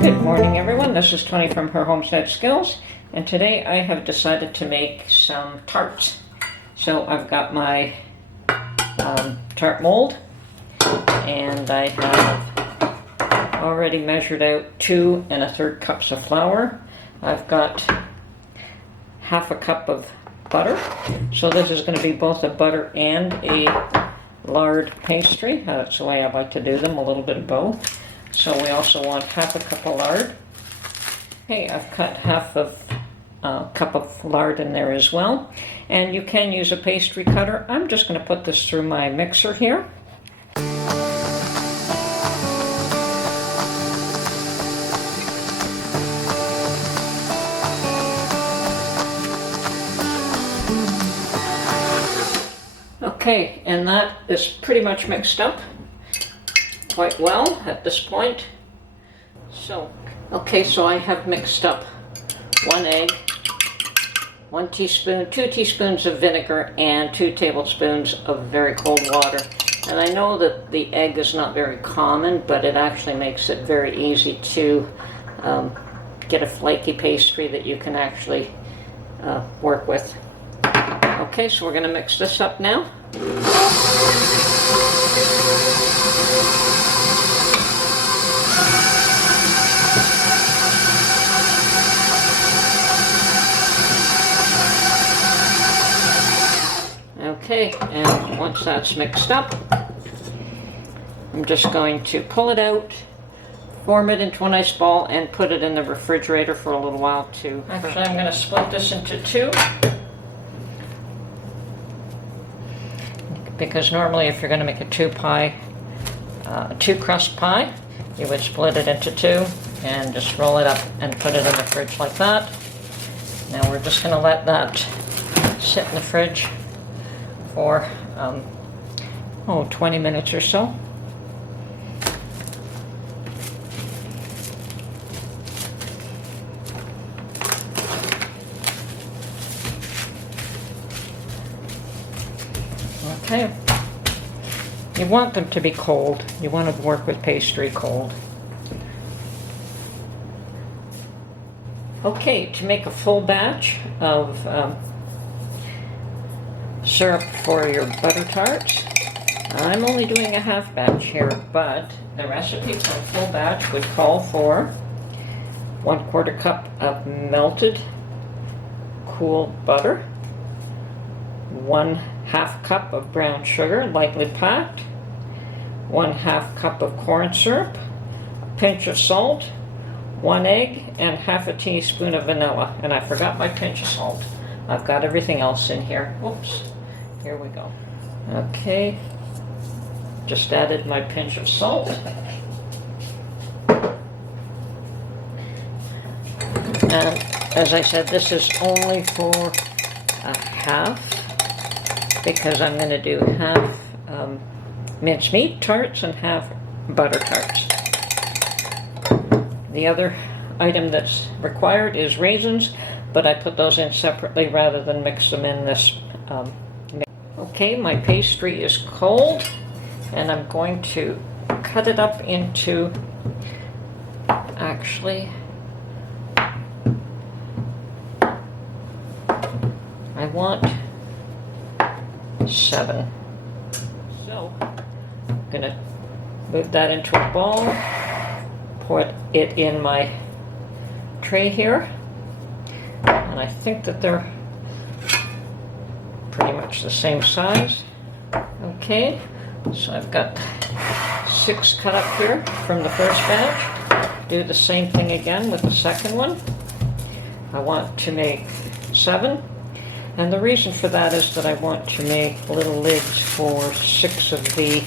Good morning, everyone. This is Tony from Her Homestead Skills, and today I have decided to make some tarts. So I've got my tart mold, and I have already measured out 2 1/3 cups of flour. I've got half a cup of butter. So this is going to be both a butter and a lard pastry. That's the way I like to do them, a little bit of both. So we also want half a cup of lard. Okay, I've cut half of a cup of lard in there as well. And you can use a pastry cutter. I'm just going to put this through my mixer here. Okay, and that is pretty much mixed up quite well at this point. So I have mixed up 1 egg, 1 teaspoon, 2 teaspoons of vinegar, and 2 tablespoons of very cold water. And I know that the egg is not very common, but it actually makes it very easy to get a flaky pastry that you can actually work with. Okay, so we're going to mix this up now. Okay, and once that's mixed up, I'm just going to pull it out, form it into a nice ball, and put it in the refrigerator for a little while too. Actually, I'm going to split this into 2. Because normally if you're going to make a 2 crust pie, you would split it into 2 and just roll it up and put it in the fridge like that. Now we're just going to let that sit in the fridge for 20 minutes or so. Okay, you want them to be cold. You want to work with pastry cold. Okay, to make a full batch of syrup for your butter tarts, I'm only doing a half batch here, but the recipe for a full batch would call for 1/4 cup of melted cool butter, 1/2 cup of brown sugar, lightly packed, 1/2 cup of corn syrup, a pinch of salt, 1 egg, and 1/2 teaspoon of vanilla. And I forgot my pinch of salt. I've got everything else in here. Oops, here we go. Okay, just added my pinch of salt. And as I said, this is only for a half, because I'm going to do half mincemeat tarts and half butter tarts. The other item that's required is raisins, but I put those in separately rather than mix them in this mix. Okay, my pastry is cold, and I'm going to cut it up into, actually, I want 7. So I'm going to move that into a ball, put it in my tray here, and I think that they're pretty much the same size. Okay, so I've got 6 cut up here from the first batch. Do the same thing again with the second one. I want to make 7. And the reason for that is that I want to make little lids for 6 of the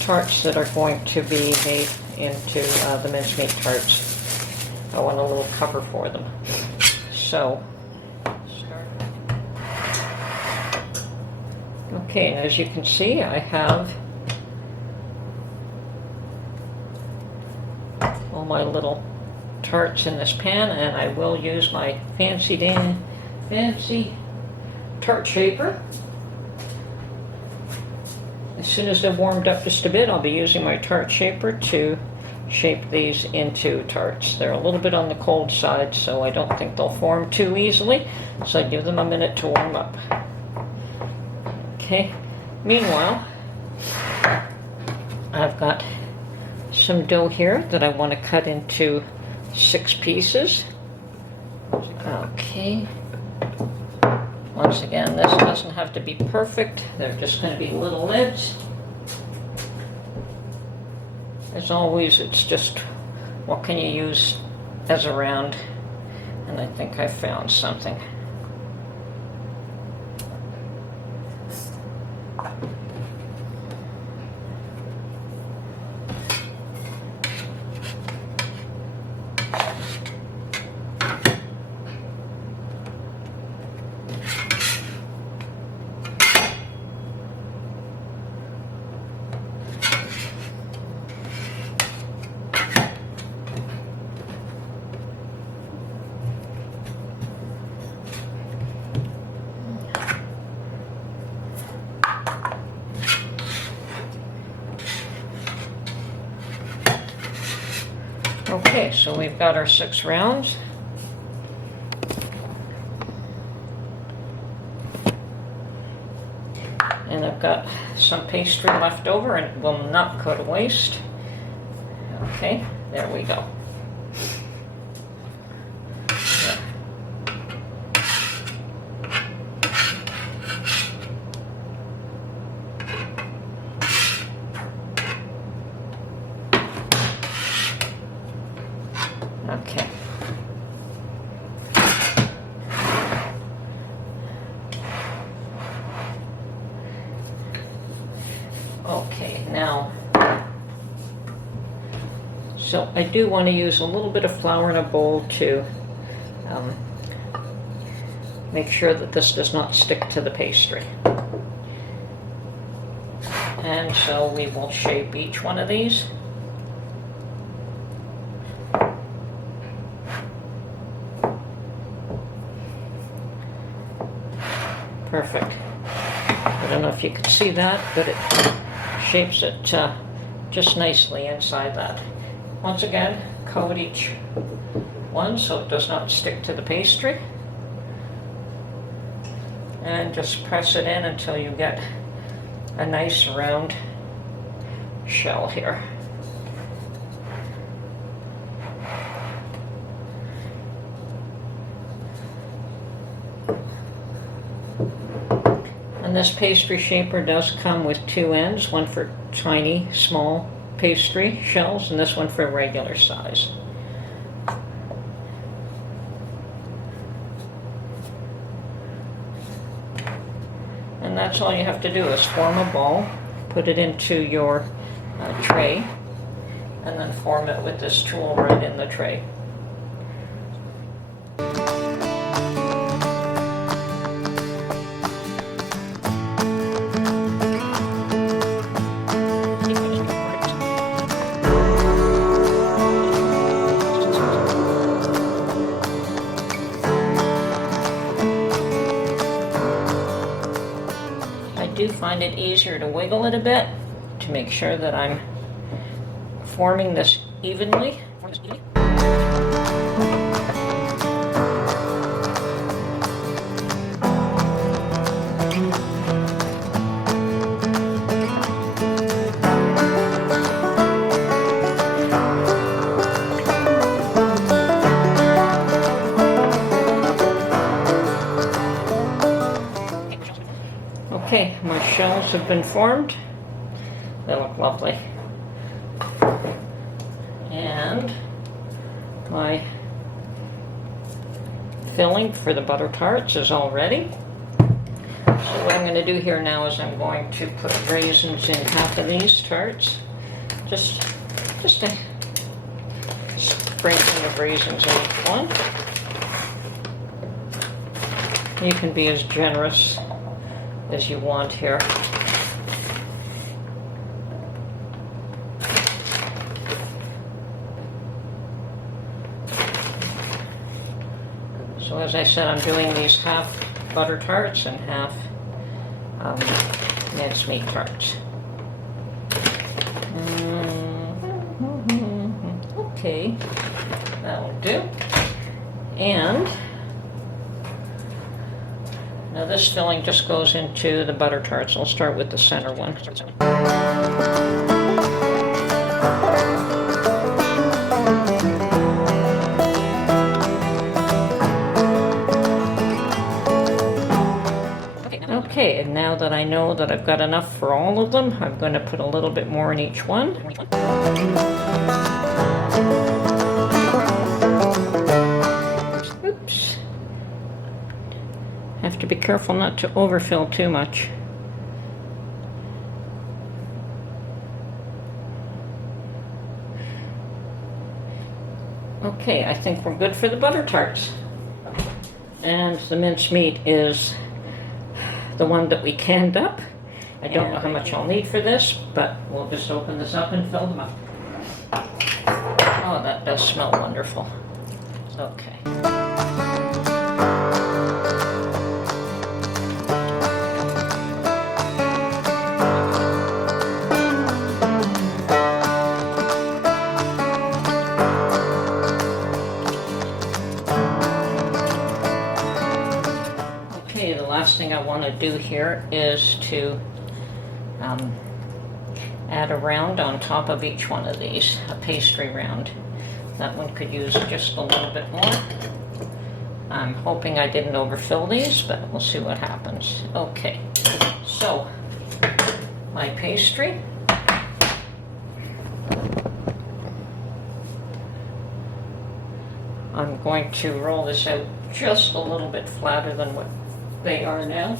tarts that are going to be made into the mincemeat tarts. I want a little cover for them. So, okay, and as you can see, I have all my little tarts in this pan, and I will use my fancy tart shaper. As soon as they're warmed up just a bit, I'll be using my tart shaper to shape these into tarts. They're a little bit on the cold side, so I don't think they'll form too easily, so I give them a minute to warm up. Okay, meanwhile, I've got some dough here that I want to cut into 6 pieces. Okay. Once again, this doesn't have to be perfect. They're just going to be little lids. As always, it's just what can you use as a round? And I think I found something. Okay, so we've got our 6 rounds. And I've got some pastry left over and it will not go to waste. Okay, there we go. Okay. Okay, now, so I do want to use a little bit of flour in a bowl to make sure that this does not stick to the pastry. And so we will shape each one of these. Perfect. I don't know if you can see that, but it shapes it just nicely inside that. Once again, coat each one so it does not stick to the pastry. And just press it in until you get a nice round shell here. And this pastry shaper does come with 2 ends, one for tiny, small pastry shells, and this one for regular size. And that's all you have to do is form a ball, put it into your tray, and then form it with this tool right in the tray. I do find it easier to wiggle it a bit to make sure that I'm forming this evenly. Okay, my shells have been formed. They look lovely. And my filling for the butter tarts is all ready. So what I'm going to do here now is I'm going to put raisins in half of these tarts. Just a sprinkling of raisins in each one. You can be as generous as you want here. So as I said, I'm doing these half butter tarts and half mincemeat tarts. Okay, that'll do. And now this filling just goes into the butter tarts. I'll start with the center one. Okay, and now that I know that I've got enough for all of them, I'm going to put a little bit more in each one. Oops. Have to be careful not to overfill too much. Okay, I think we're good for the butter tarts. And the mincemeat is the one that we canned up. I don't know how much I'll need for this, but we'll just open this up and fill them up. Oh, that does smell wonderful. Okay. Okay, the last thing I want to do here is to add a round on top of each one of these, a pastry round. That one could use just a little bit more. I'm hoping I didn't overfill these, but we'll see what happens. Okay, so my pastry. I'm going to roll this out just a little bit flatter than what they are now.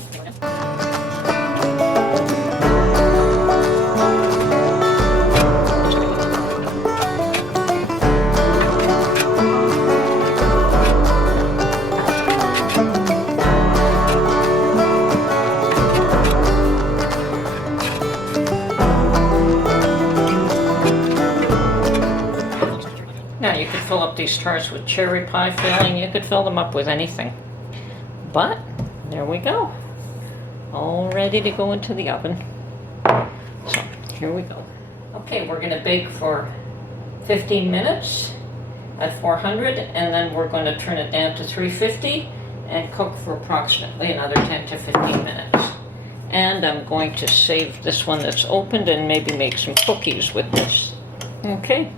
Now you could fill up these tarts with cherry pie filling. You could fill them up with anything. But there we go. All ready to go into the oven. So here we go. Okay, we're going to bake for 15 minutes at 400, and then we're going to turn it down to 350 and cook for approximately another 10 to 15 minutes. And I'm going to save this one that's opened and maybe make some cookies with this. Okay.